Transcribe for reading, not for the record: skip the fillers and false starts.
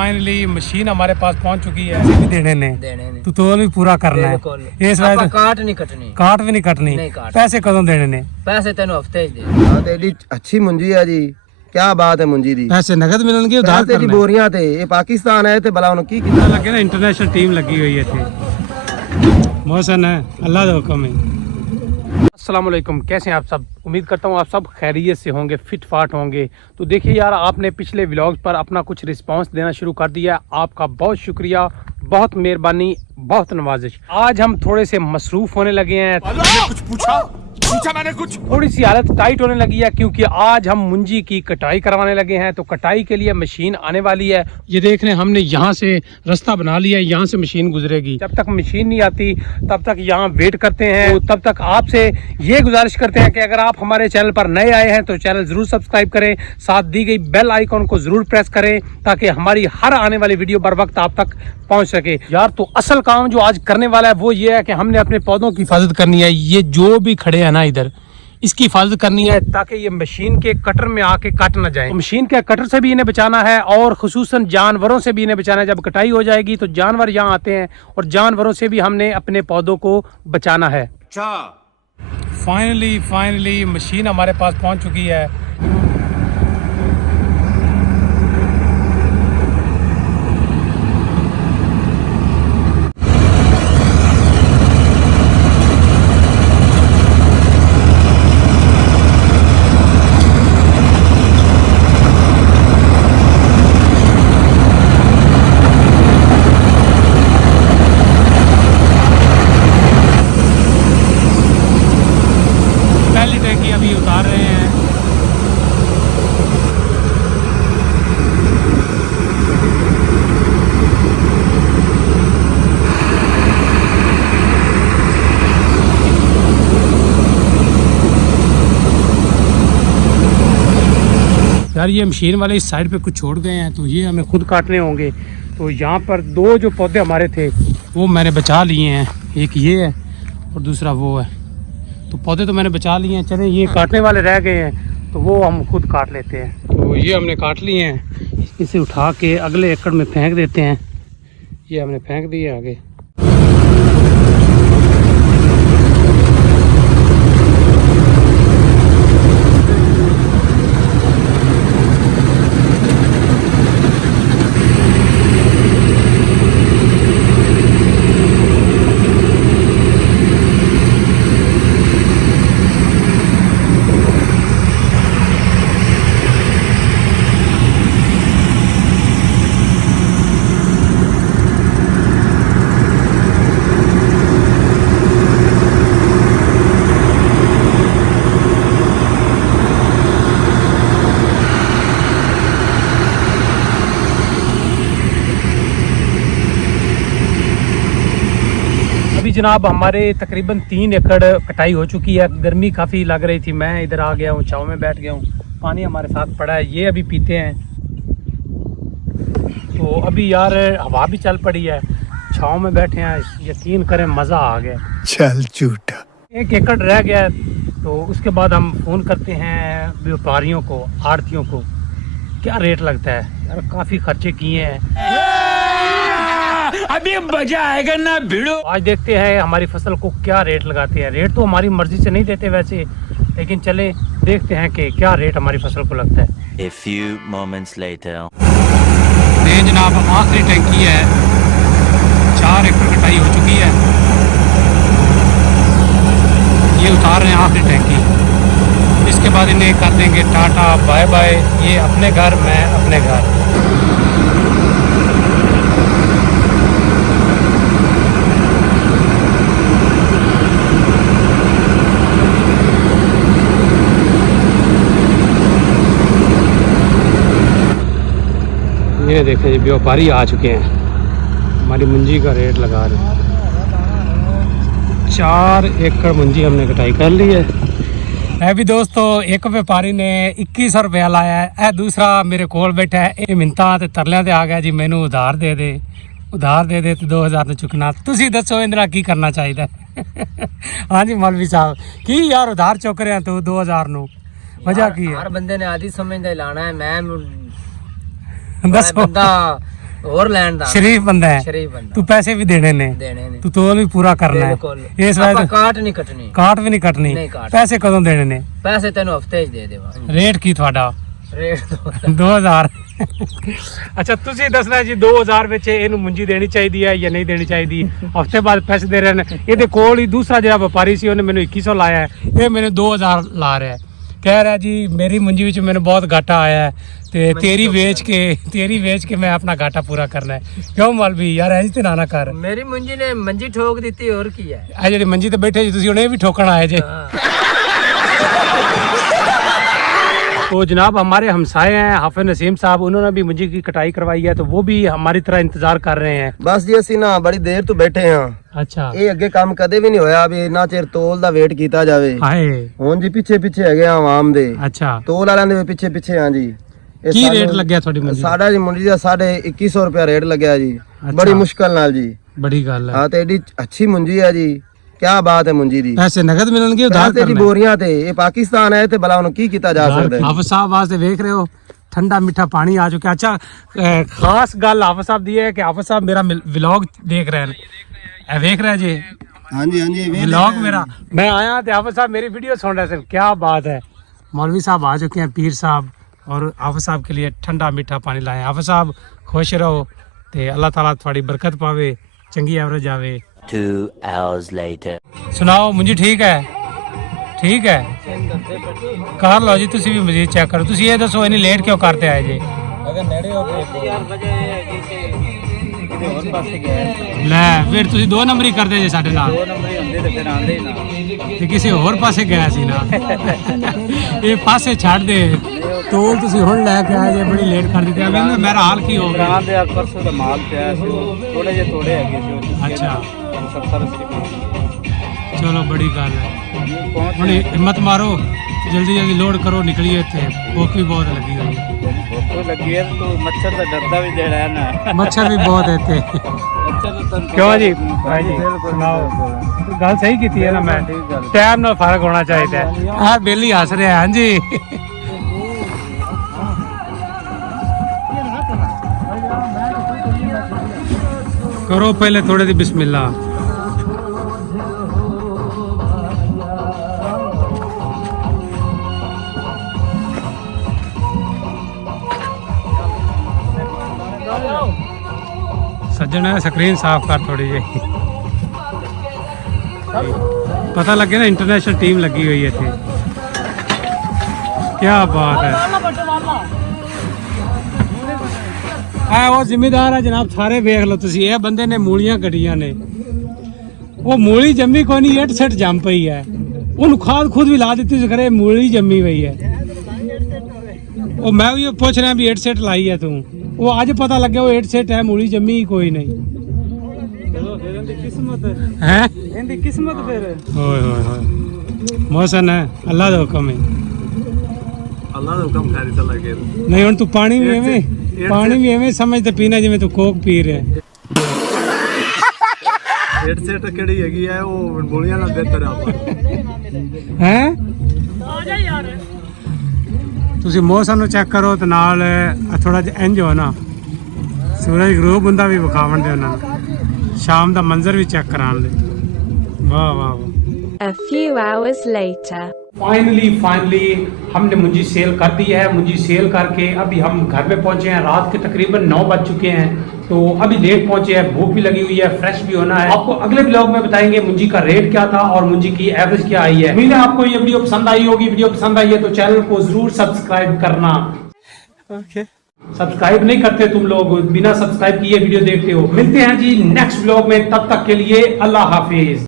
Finally machine हमारे पास पहुंच चुकी है। भी देने ने तू तोल भी पूरा करना है। इस वजह काट नहीं कटनी, काट भी नहीं कटनी। पैसे कदों देने ने? पैसे तेन हफ्ते दे। अच्छी मुंजी है जी, क्या बात है मुंजी दी। पैसे नगद मिलणगे उधार तेरी बोरियां थे। ये पाकिस्तान है ते भला उन्होंने की कितना लगे ना। इंटरनेशनल टीम लगी हुई है थे। मौसम है, अल्लाह का हुक्म है। अस्सलाम वालेकुम, कैसे हैं आप सब? उम्मीद करता हूँ आप सब खैरियत से होंगे, फिट फाट होंगे। तो देखिए यार, आपने पिछले व्लॉग्स पर अपना कुछ रिस्पांस देना शुरू कर दिया। आपका बहुत शुक्रिया, बहुत मेहरबानी, बहुत नवाजिश। आज हम थोड़े से मसरूफ होने लगे हैं। कुछ पूछा मैंने कुछ। थोड़ी सी हालत टाइट होने लगी है क्योंकि आज हम मुंजी की कटाई करवाने लगे हैं। तो कटाई के लिए मशीन आने वाली है। ये देख रहे हैं, हमने यहाँ से रास्ता बना लिया है, यहाँ से मशीन गुजरेगी। जब तक मशीन नहीं आती तब तक यहाँ वेट करते हैं। तो तब तक आपसे ये गुजारिश करते हैं कि अगर आप हमारे चैनल पर नए आए हैं तो चैनल जरूर सब्सक्राइब करें, साथ दी गई बेल आइकॉन को जरूर प्रेस करें ताकि हमारी हर आने वाली वीडियो बर वक्त आप तक पहुंच सके। यार तो असल काम जो आज करने वाला है वो ये है कि हमने अपने पौधों की हिफाजत करनी है। ये जो भी खड़े हैं ना इधर, इसकी हिफाजत करनी है ताकि ये मशीन के कटर में आके कट ना जाए। मशीन के कटर से भी इन्हें बचाना है और खुसूसन जानवरों से भी इन्हें बचाना है। जब कटाई हो जाएगी तो जानवर यहाँ आते हैं और जानवरों से भी हमने अपने पौधों को बचाना है। फाइनली मशीन हमारे पास पहुंच चुकी है। अभी उतार रहे हैं। यार ये मशीन वाले इस साइड पे कुछ छोड़ गए हैं तो ये हमें खुद काटने होंगे। तो यहाँ पर दो जो पौधे हमारे थे वो मैंने बचा लिए हैं। एक ये है और दूसरा वो है। तो पौधे तो मैंने बचा लिए हैं। चले, ये काटने वाले रह गए हैं तो वो हम खुद काट लेते हैं। तो ये हमने काट लिए हैं, इसे उठा के अगले एकड़ में फेंक देते हैं। ये हमने फेंक दिए आगे। अभी जनाब हमारे तकरीबन 3 एकड़ कटाई हो चुकी है। गर्मी काफ़ी लग रही थी, मैं इधर आ गया हूँ, छाँव में बैठ गया हूँ। पानी हमारे साथ पड़ा है, ये अभी पीते हैं। तो अभी यार हवा भी चल पड़ी है, छाँव में बैठे हैं, यकीन करें मज़ा आ गया। चल झूठा। 1 एकड़ रह गया तो उसके बाद हम फ़ोन करते हैं व्यापारियों को, आड़तियों को, क्या रेट लगता है। यार काफ़ी खर्चे किए हैं, अभी मजा आएगा ना भिड़ो। आज देखते हैं हमारी फसल को क्या रेट लगाते हैं। रेट तो हमारी मर्जी से नहीं देते वैसे, लेकिन चले देखते हैं कि क्या रेट हमारी फसल को लगता है। A few moments later. ये जनाब आखिरी टैंकी है, 4 एकड़ कटाई हो चुकी है। ये उतार रहे हैं आखिरी टैंकी। इसके बाद इन्हें कर देंगे टाटा बाय बाय। ये अपने घर, मैं अपने घर। ये देखें, व्यापारी आ चुके हैं, हमारी मुंजी का रेट लगा रहे हैं। 4 एकड़ मुंजी हमने कटाई कर ली है। भी दोस्तों, एक व्यापारी ने 2100 रुपया लाया है। दूसरा मेरे कोल बैठा है, ये मिन्नतां ते तरलियां ते आ गया जी मैनू उधार दे दे तो 2000 तो चुकना। तुसी दसो इंद्रा की करना चाहिए? हाँ जी मौलवी साहब, की यार उधार चुक रहे हैं तू 2000 नू, वजह की है? हर बंदे ने आधी समझ लाना है। मैं दसो बंदा और लैंड दा शरीफ बंदा है शरीफ बंदा तू पैसे भी देने ने देने ने तू तोल भी पूरा करना है बिल्कुल इस ਆਪਾਂ वास्ते ਕਾਟ ਨਹੀਂ ਕੱਟਣੀ काट भी नहीं कटनी नहीं काट। पैसे कदों देने ने ਪੈਸੇ ਤੈਨੂੰ ਹਫਤੇ 'ਚ ਦੇ ਦੇਵਾਂ रेट की ਤੁਹਾਡਾ ਰੇਟ 2000 ਅੱਛਾ ਤੁਸੀਂ ਦੱਸਣਾ ਜੀ 2000 ਵਿੱਚ ਇਹਨੂੰ ਮੁੰਜੀ ਦੇਣੀ ਚਾਹੀਦੀ ਹੈ ਜਾਂ ਨਹੀਂ ਦੇਣੀ ਚਾਹੀਦੀ ਹਫਤੇ ਬਾਅਦ ਪੈਸੇ ਦੇ ਰਹੇ ਨੇ ਇਹਦੇ ਕੋਲ ਹੀ ਦੂਸਰਾ ਜਿਹੜਾ ਵਪਾਰੀ ਸੀ ਉਹਨੇ ਮੈਨੂੰ 2100 ਲਾਇਆ ਹੈ ਇਹ ਮੈਨੂੰ 2000 ਲਾ ਰਿਹਾ ਹੈ ਕਹਿ ਰਿਹਾ ਜੀ ਮੇਰੀ ਮੁੰਜੀ ਵਿੱਚ ਮੈਨੂੰ ਬਹੁਤ ਘਾਟਾ ਆਇਆ ਹੈ ਤੇ ਤੇਰੀ ਵੇਚ ਕੇ ਮੈਂ ਆਪਣਾ ਘਾਟਾ ਪੂਰਾ ਕਰਨਾ ਹੈ ਕਿਉਂ ਮੌਲਵੀ ਯਾਰ ਐਂ ਤੇ ਨਾ ਕਰ ਮੇਰੀ ਮੁੰਜੀ ਨੇ ਮੰਜੀ ਠੋਕ ਦਿੱਤੀ ਹੋਰ ਕੀ ਹੈ ਇਹ ਜਿਹੜੀ ਮੰਜੀ ਤੇ ਬੈਠੇ ਜੀ ਤੁਸੀਂ ਹੁਣ ਇਹ ਵੀ ਠੋਕਣ ਆਏ ਜੇ तो जनाब हमारे हमसाए हैं हाफिज नसीम साहब उन्होंने भी मुंजी की कटाई करवाई है तो वो भी हमारी तरह इंतजार कर रहे हैं ਬਸ ਜੀ ਅਸੀਂ ਨਾ ਬੜੀ ਦੇਰ ਤੋਂ ਬੈਠੇ ਹਾਂ अच्छा ਇਹ ਅੱਗੇ ਕੰਮ ਕਦੇ ਵੀ ਨਹੀਂ ਹੋਇਆ ਵੀ ਇੰਨਾ ਚਿਰ ਤੋਲ ਦਾ ਵੇਟ ਕੀਤਾ ਜਾਵੇ हाय ਹੁਣ ਜੀ ਪਿੱਛੇ ਪਿੱਛੇ ਹੈਗੇ ਆ ਆਵਾਮ ਦੇ अच्छा ਤੋਲ ਵਾਲਿਆਂ ਦੇ ਵੀ ਪਿੱਛੇ ਪਿੱਛੇ ਆ ਜੀ ਇਹ ਕੀ ਸਾਨੂੰ- ਰੇਟ ਲੱਗਿਆ ਤੁਹਾਡੀ ਮੁੰਜੀ ਦਾ? ਸਾਡਾ ਜੀ ਮੁੰਡੀ ਦਾ 2150 ਰੁਪਇਆ ਰੇਟ ਲੱਗਿਆ ਜੀ ਬੜੀ ਮੁਸ਼ਕਲ ਨਾਲ ਜੀ बड़ी गल है ਹਾਂ ਤੇ ਏਡੀ ਅੱਛੀ ਮੁੰਜੀ ਹੈ ਜੀ ਕੀ ਬਾਤ ਹੈ ਮੁੰਜੀ ਦੀ पैसे नगद मिलणगे उधार ਪੈਸੇ ਦੀ करना ਬੋਰੀਆਂ ਤੇ ਇਹ ਪਾਕਿਸਤਾਨ ਹੈ ਤੇ ਭਲਾ ਉਹਨੂੰ ਕੀ ਕੀਤਾ ਜਾ ਸਕਦਾ ਹੈ? हाफिज साहब वास्ते देख रहे हो ठंडा मीठा पानी आ चुका है अच्छा खास गल हाफिज साहब दी है कि हाफिज साहब मेरा व्लॉग देख रहे हैं देख रहे हैं जी ਹਾਂਜੀ ਹਾਂਜੀ व्लॉग मेरा मैं आया तो हाफिज साहब मेरी वीडियो सुन रहे थे क्या बात है मौलवी साहब आ चुके हैं पीर साहब और हाफिज साहब के लिए ठंडा मीठा पानी लाए हाफिज साहब खुश रहो ते अल्लाह ताला थोड़ी बरकत पावे चंगी एवरेज आवे 2 hours later. ਸੁਣਾਓ ਮੁੰਜੀ ਠੀਕ ਹੈ ਠੀਕ ਹੈ ਕਰ ਲਓ ਜੀ ਤੁਸੀਂ ਵੀ ਮਜ਼ੀਦ ਚੈੱਕ ਕਰੋ ਤੁਸੀਂ ਇਹ ਦੱਸੋ ਇਹਨੀ ਲੇਟ ਕਿਉਂ ਕਰਤੇ ਆਏ ਜੀ ਅਗਰ ਨੇੜੇ ਹੋ ਕੇ ਯਾਰ ਵਜੇ ਹੈਗੀ ਕਿ ਕਿਤੇ ਹੋਰ ਪਾਸੇ ਗਿਆ ਲੈ ਫਿਰ ਤੁਸੀਂ 2 ਨੰਬਰ ਹੀ ਕਰਦੇ ਜੇ ਸਾਡੇ ਨਾਲ 2 ਨੰਬਰ ਹੀ ਹੁੰਦੇ ਤੇ ਫਿਰ ਆਂਦੇ ਹੀ ਨਾ ਤੇ ਕਿਸੇ ਹੋਰ ਪਾਸੇ ਗਿਆ ਸੀ ਨਾ ਇਹ ਪਾਸੇ ਛੱਡ ਦੇ ਤੋਲ ਤੁਸੀਂ ਹੁਣ ਲੈ ਕੇ ਆਏ ਜੇ ਬੜੀ ਲੇਟ ਕਰ ਦਿੱਤੀ ਆ ਕਹਿੰਦੇ ਮੇਰਾ ਹਾਲ ਕੀ ਹੋ ਗਿਆ ਦੁਕਾਨ ਦੇ ਪਰਸੋਂ ਦਾ ਮਾਲ ਪਿਆ ਸੀ ਥੋੜੇ ਜਿਹੇ ਤੋੜੇ ਹੈਗੇ ਸੀ ਅੱਛਾ 70 80 ਚਲੋ ਬੜੀ ਗੱਲ ਹੈ ਪਹੁੰਚ ਹੁਣ ਹਿੰਮਤ ਮਾਰੋ ਜਲਦੀ ਜਲਦੀ ਲੋਡ ਕਰੋ ਨਿਕਲੀਏ ਇੱਥੇ ਭੁੱਖ ਵੀ ਬਹੁਤ ਲੱਗੀ ਹੋਈ ਹੈ ਭੁੱਖ ਲੱਗੀ ਹੈ ਤੂੰ ਮੱਛਰ ਦਾ ਡਰਦਾ ਵੀ ਜਿਹੜਾ ਹੈ ਨਾ ਮੱਛਰ ਵੀ ਬਹੁਤ ਹੈ ਇੱਥੇ ਮੱਛਰ ਤਾਂ ਕਿਉਂ ਜੀ ਭਾਈ ਜੀ ਸੁਣਾਓ ਗੱਲ ਸਹੀ ਕੀਤੀ ਹੈ ਨਾ ਮੈਂ ਟਾਈਮ ਨਾਲ ਫਰਕ ਹੋਣਾ ਚਾਹੀਦਾ ਹੈ ਆਹ ਬੇਲੀ ਹੱਸ ਰਿਹਾ ਹਾਂਜੀ करो पहले थोड़े दी बिस्मिल्लाह सज्जन है स्क्रीन साफ कर थोड़ी जी पता लगे ना इंटरनेशनल टीम लगी हुई है थी क्या बात है ਆ ਉਹ ਜ਼ਿੰਮੇਦਾਰ ਹੈ ਜਨਾਬ ਸਾਰੇ ਵੇਖ ਲਓ ਤੁਸੀਂ ਇਹ ਬੰਦੇ ਨੇ ਮੂਲੀਆਂ ਕੱਢੀਆਂ ਨੇ ਉਹ ਮੂਲੀ ਜੰਮੀ ਕੋਈ ਨਹੀਂ 8 ਜੰਮ ਪਈ ਹੈ ਉਹਨੂੰ ਖਾਦ ਖੁਦ ਵੀ ਲਾ ਦਿੱਤੀ ਸੀ ਖਰੇ ਮੂਲੀ ਜੰਮੀ ਪਈ ਹੈ ਉਹ ਮੈਂ ਵੀ ਪੁੱਛ ਰਿਹਾ ਵੀ 8 ਲਾਈ ਹੈ ਤੂੰ ਉਹ ਅੱਜ ਪਤਾ ਲੱਗਿਆ ਉਹ 8 ਹੈ ਮੂਲੀ ਜੰਮੀ ਹੀ ਕੋਈ ਨਹੀਂ ਹੈ ਇਹਦੀ ਕਿਸਮਤ ਫਿਰ ਓਏ ਹੋਏ ਹੋਏ ਮੌਸਮ ਹੈ ਅੱਲਾ ਦਾ ਹੁਕਮ ਹੈ ਅੱਲਾ ਦਾ ਹੁਕਮ ਖਾਰੀ ਤਾਂ ਲੱਗੇ ਨਹੀਂ ਹੁਣ ਤੂੰ ਪਾਣੀ ਵੀ ਐਵੇਂ ਸਮਝ ਤੇ ਪੀਣਾ ਜਿਵੇਂ ਤੂੰ ਕੋਕ ਪੀ ਰਿਹਾ ਰੇਟ ਸੈਟ ਕਿਹੜੀ ਹੈਗੀ ਹੈ ਉਹ ਗੋਲੀਆਂ ਨਾਲ ਬਿਹਤਰ ਆ ਹੈ ਆ ਜਾ ਯਾਰ ਤੁਸੀਂ ਮੌਸਮ ਨੂੰ ਚੈੱਕ ਕਰੋ ਤੇ ਨਾਲ ਥੋੜਾ ਜਿਹਾ ਇੰਜ ਹੋ ਨਾ ਸੂਰਜ ਗਰੂਬ ਹੁੰਦਾ ਵੀ ਵਿਖਾਵਣ ਦੇ ਉਹਨਾਂ ਨੂੰ ਸ਼ਾਮ ਦਾ ਮੰਜ਼ਰ ਵੀ ਚੈੱਕ ਕਰਾਉਣ ਲਈ ਵਾਹ ਵਾਹ ਵਾਹ A few hours later. Finally हमने मुंजी सेल कर दी है मुंजी सेल करके अभी हम घर में पहुंचे हैं रात के तकरीबन 9 बज चुके हैं तो अभी लेट पहुंचे हैं भूख भी लगी हुई है फ्रेश भी होना है आपको अगले ब्लॉग में बताएंगे मुंजी का रेट क्या था और मुंजी की एवरेज क्या आई है उम्मीद है आपको ये वीडियो पसंद आई होगी वीडियो पसंद आई है तो चैनल को जरूर सब्सक्राइब करना सब्सक्राइब नहीं करते तुम लोग बिना सब्सक्राइब किए वीडियो देखते हो मिलते हैं जी नेक्स्ट ब्लॉग में तब तक के लिए अल्लाह हाफिज